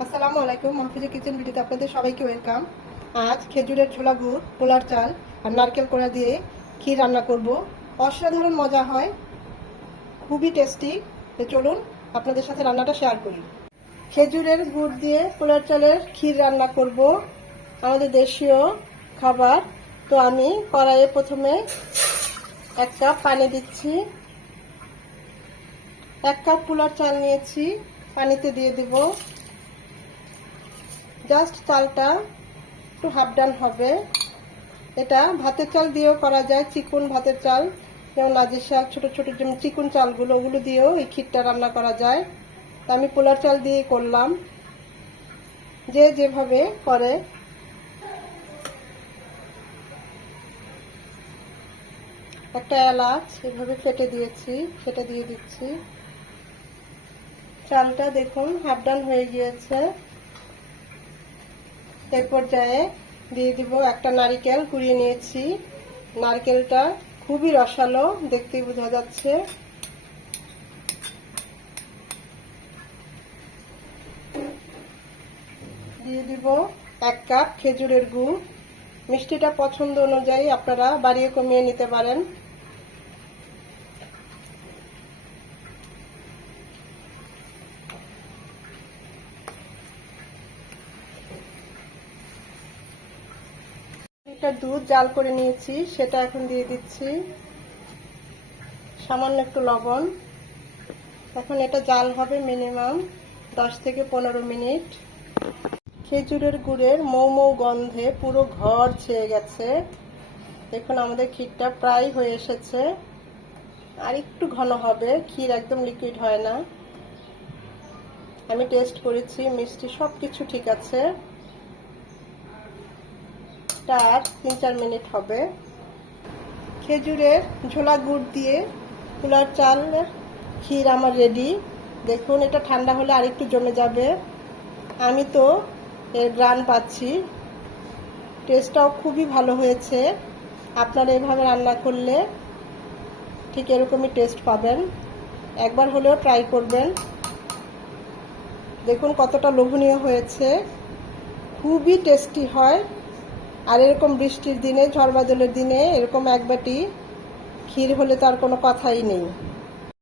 আসসালামু আলাইকুম মাহফুজা কিচেন ভিডিওতে আপনাদের সবাইকে ওয়েলকাম আজ খেজুরের ছোলা গুড়, পোলার চাল আর নারকেল কোড়া দিয়ে ক্ষীর রান্না করব? অসাধারণ মজা হয়, খুবই টেস্টি তো চলুন আপনাদের সাথে রান্নাটা শেয়ার করি। খেজুরের গুড় দিয়ে পোলার চালের ক্ষীর রান্না করব। আমাদের দেশীয় খাবার। তো আমি কড়াইয়ে প্রথমে এক কাপ পানি দিচ্ছি। এক কাপ পোলার চাল নিয়েছি, পানিতে দিয়ে দিব। জাস্ট চালটা একটু হাফ ডান হবে। এটা ভাতের চাল দিয়েও করা যায়, চিকন ভাতের চাল, যেমন নাজের শাক, ছোটো ছোটো যেমন চিকন চালগুলো, ওগুলো দিয়েও এই ক্ষীরটা রান্না করা যায়। তো আমি পোলার চাল দিয়ে করলাম। যে যেভাবে করে। একটা এলাচ এভাবে ফেটে দিয়েছি ফেটে দিয়ে দিচ্ছি। চালটা দেখুন হাফ ডান হয়ে গিয়েছে। এই পর্যায়ে দিয়ে দিব। একটা নারিকেল কুড়িয়ে নিয়েছি। নারকেলটা খুবই রসালো, দেখতে বোঝা যাচ্ছে। দিয়ে দিব এক কাপ খেজুরের গুড়। মিষ্টিটা পছন্দ অনুযায়ী আপনারা বাড়িয়ে কমিয়ে নিতে পারেন। একটা দুধ জাল করে নিয়েছি, সেটা এখন দিয়ে দিচ্ছি। সামান্য একটু লবণ। এখন এটা জাল হবে মিনিমাম দশ থেকে পনেরো মিনিট। খেজুরের গুড়ের মৌ মৌ গন্ধে পুরো ঘর ছেয়ে গেছে। দেখুন, আমাদের ক্ষীরটা প্রায় হয়ে এসেছে। আর একটু ঘন হবে, ক্ষীর একদম লিকুইড হয় না। আমি টেস্ট করেছি, মিষ্টি সব কিছু ঠিক আছে। আর তিন, চার মিনিট হবে। খেজুরের ঝোলা গুড় দিয়ে কুলার চাল, ক্ষীর আমার রেডি দেখুন, এটা ঠান্ডা হলে আরেকটু জমে যাবে। আমি তো এর গ্রান পাচ্ছি। টেস্টটাও খুবই ভালো হয়েছে। আপনারা এভাবে রান্না করলে ঠিক এরকমই টেস্ট পাবেন। একবার হলেও ট্রাই করবেন। দেখুন, কতটা লোভনীয় হয়েছে। খুবই টেস্টি হয়। আর এরকম বৃষ্টির দিনে ঝড় বাদলের দিনে এরকম এক বাটি ক্ষীর হলে তো আর কোনো কথাই নেই।